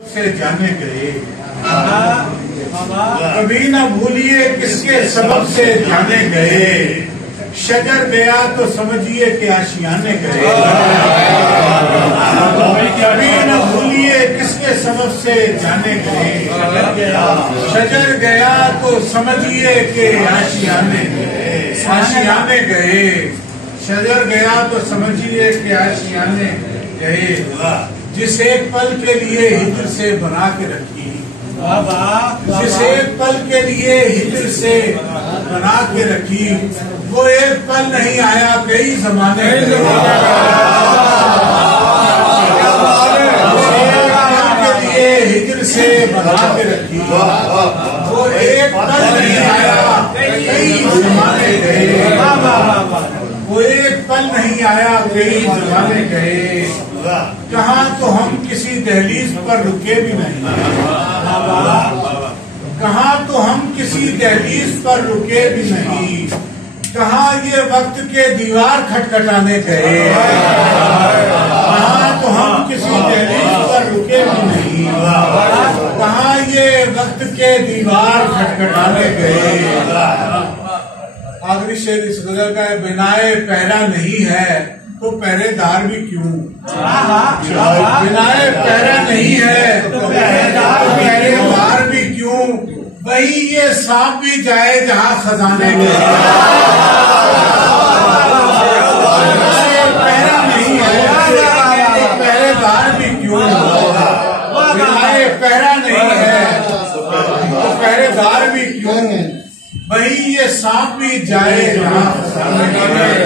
سے جانے گئے کبھی نہ بھولیے کس کے سبب سے جانے گئے، شجر گیا تو سمجھیے کہ آشیانے گئے۔ کبھی نہ بھولیے کس کے سبب سے جانے گئے، شجر گیا تو سمجھیے کہ آشیانے گئے، آشیانے گئے۔ شجر گیا تو سمجھیے کہ آشیانے گئے، جس ایک پل کے لیے ہجر سے بنا کے رکھی، جس ایک پل کے لیے ہجر سے بنا کے رکھی، وہ ایک پل نہیں آیا کئی زمانے کے لیے ہجر سے بنا کے رکھی، وہ ایک پل نہیں آیا کئی زمانے گئے، وہ ایک پل نہیں آیا کئی زمانے گئے۔ کہاں تو ہم کسی دہلیز پر رکے بھی نہیں، کہاں تو ہم کسی دہلیز پر رکے بھی نہیں، کہاں یہ وقت کے دیوار کھٹکھٹانے گئے، کہاں تو ہم کسی دہلیز پر رکے بھی نہیں، کہاں یہ وقت کے دیوار کھٹکھٹانے گئے۔ آخری شعر اس غزل کا ہے، بنائے پہرا نہیں ہے تو پہرے دار بھی کیوں، بنائے پہرا نہیں ہے تو پہرے دار بھی کیوں، وہی یہ سانپ بھی جائے جہاں خزانے گئے۔ پہرا نہیں ہے تو پہرے دار بھی کیوں، بنائے پہرا نہیں ہے تو پہرے دار بھی کیوں، وہی یہ سانپ بھی جائے جہاں خزانے گئے۔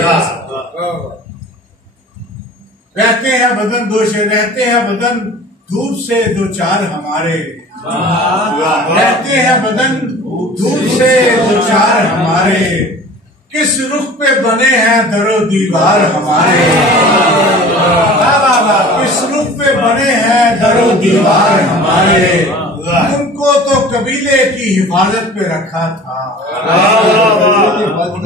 رہتے ہیں بدن دوشے، رہتے ہیں بدن دھوپ سے دو چار ہمارے، رہتے ہیں بدن دھوپ سے دو چار ہمارے، کس رخ پہ بنے ہیں در و دیوار ہمارے، کس رخ پہ بنے ہیں در و دیوار ہمارے، ان کو تو قبیلے کی حفاظت پہ رکھا تھا،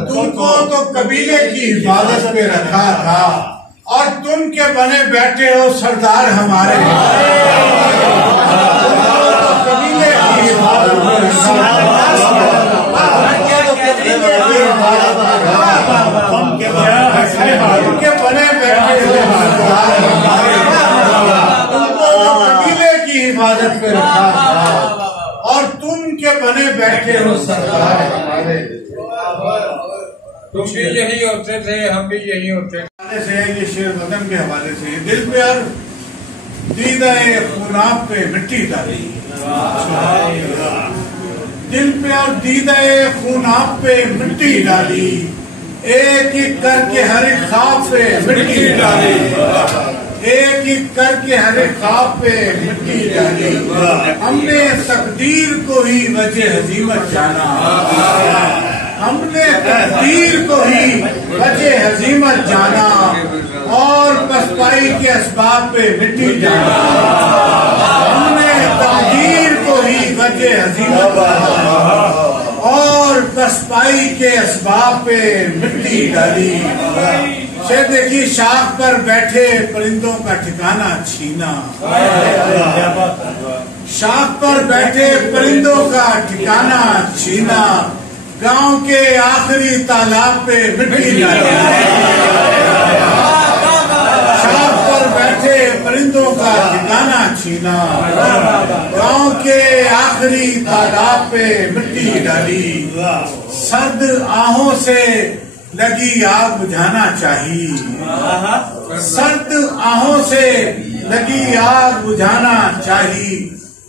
تم کو تو قبیلے کی حفاظت پہ رکھا تھا، اور تم کے بنے بیٹھے ہو سردار ہمارے، قبیلے کی حفاظت پہ تم کے بنے بیٹھے ہو سردار ہمارے، تم کو قبیلے کی حفاظت پہ رکھا تھا، اور تم کے بنے بیٹھے ہو سردار ہمارے۔ تم بھی یہی ہوتے تھے، ہم بھی یہی ہوتے سے یہ شعر وطن کے حوالے سے، دل پہ اور دیدہ خوناب پہ مٹی ڈالی، دل پہ اور دیدہ خوناب پہ مٹی ڈالی، ایک ایک کر کے ہر ایک خواب پہ مٹی ڈالی، ایک ایک کر کے ہر ایک خواب پہ مٹی ڈالی، ہم نے تقدیر کو ہی وجہ ہزیمت جانا، ہم نے تقدیر کو ہی وجہ ہزیمت جانا، اور پسپائی کے اسباب پہ مٹی ڈالی، ہم نے تقدیر کو ہی وجہ ہزیمت جانا، اور پسپائی کے اسباب پہ مٹی ڈالی۔ شعر دیکھیے، شاخ پر بیٹھے پرندوں کا ٹھکانہ چھینا، شاخ پر بیٹھے پرندوں کا ٹھکانہ چھینا، گاؤں کے آخری تالاب پہ مٹی ڈالی، شاخ پر بیٹھے پرندوں کا ٹھکانہ چھینا، گاؤں کے آخری تالاب پہ مٹی ڈالی، سرد آہوں سے لگی آگ بجھانا چاہیے، سرد آہوں سے لگی آگ بجھانا چاہیے،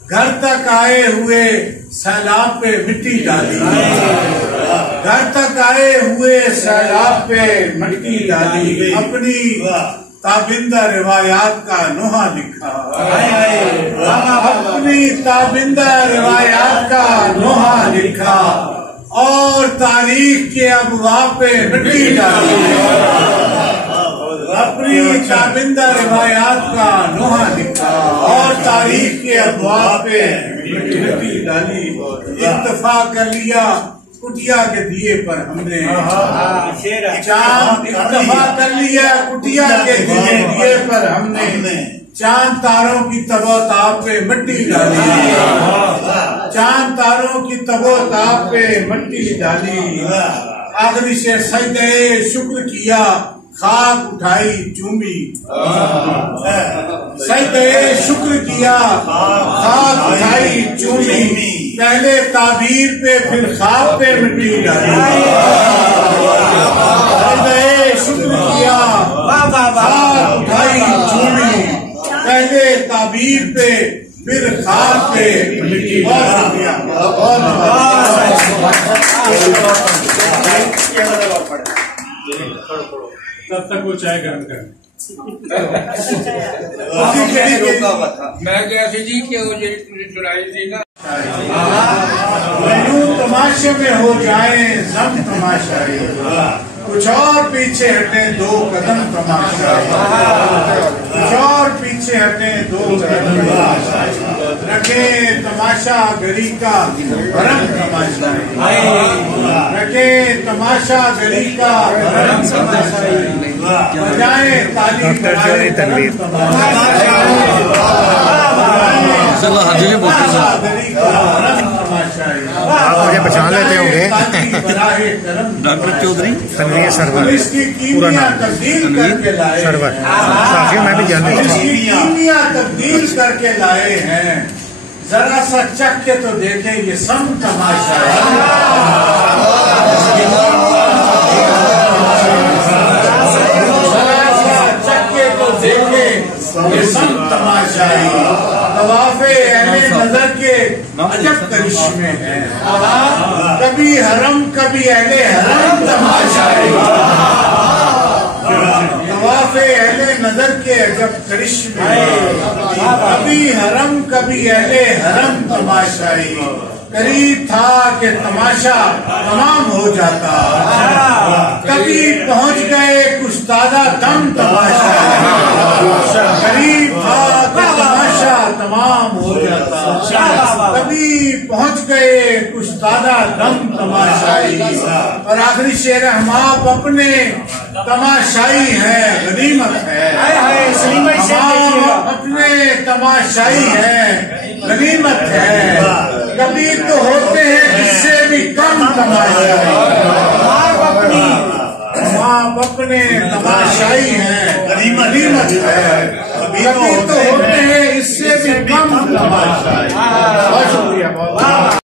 گھر تک آئے ہوئے سیلاب پہ مٹی ڈالی، گھر تک آئے ہوئے سیلاب پہ مٹی ڈالی، اپنی تابندہ روایات کا نوحہ لکھا، اپنی تابندہ روایات کا نوحہ لکھا، اور تاریخ کے ابواب پہ مٹی ڈالی، اپنی تابندہ روایات کا نوحہ لکھا، اور تاریخ کے ابواب پہ مٹی ڈالی، اتفاق کر لیا کٹیا کے دیے پر ہم نے، چاند اتفاق کر لیا کٹیا کے دیے پر ہم نے، چاند تاروں کی تب و تاب پہ مٹی ڈالی، چاند تاروں کی تب و تاب پہ مٹی ڈالی، آخری سے سجدے شکر کیا خاک اٹھائی چومی، سجدے شکر کیا خاک اٹھائی چومی، پہلے تعبیر پہ پھر خواب پہ مٹی ڈالی، سجدے شکر کیا خاک اٹھائی چومی، پہلے تعبیر پہ پھر خواب پہ مٹی ڈالی۔ تب تک وہ چائے گرم کر میں کیسی جی کہ وہ سنائی تھی نا، یوں تماشے میں ہو جائیں زم تماشائی، کچھ اور پیچھے ہٹیں دو قدم تماشائی، کچھ اور پیچھے ہٹیں دو قدم تماشائی، رکھیں تماشا گری کا بھرم تماشائی، رکھیں تماشا گری کا بھرم تماشائی، بجائیں تالی بجائیں تنویر آپ مجھے پہچان لیتے ہوں گے، ڈاکٹر چودھری تنویر سرور، پورا نام سرور، ساتھیوں میں بھی جانتا ہوں، کیمیا تبدیل کر کے لائے ہیں، ذرا سا چکھ کے تو دیکھیں یہ سم تماشا ہے، ذرا سا چکھ کے تو دیکھیں یہ سم تماشائی، طواف اہل نظر کے عجب کرشمے ہیں، کبھی حرم کبھی اہل حرم تماشائی، طواف اہل نظر کے عجب کرشمے ہیں، کبھی حرم کبھی اہل حرم تماشائی، قریب تھا کہ تماشا تمام ہو جاتا، کبھی پہنچ گئے کچھ تازہ دم تماشائی، قریب تھا کہ تماشا تمام ہو جاتا، کبھی پہنچ گئے کچھ تازہ دم تماشائی، اور آخری شعر ہم آپ اپنے تماشائی ہیں غنیمت ہے، ہم آپ اپنے تماشائی ہیں غنیمت ہے، کبھی تو ہوتے ہیں اس سے بھی کم تماشائی، آپ اپنے تماشائی ہیں غنیمت ہے، کبھی تو ہوتے ہیں اس سے بھی کم تماشائی۔ بہت شکریہ، بہت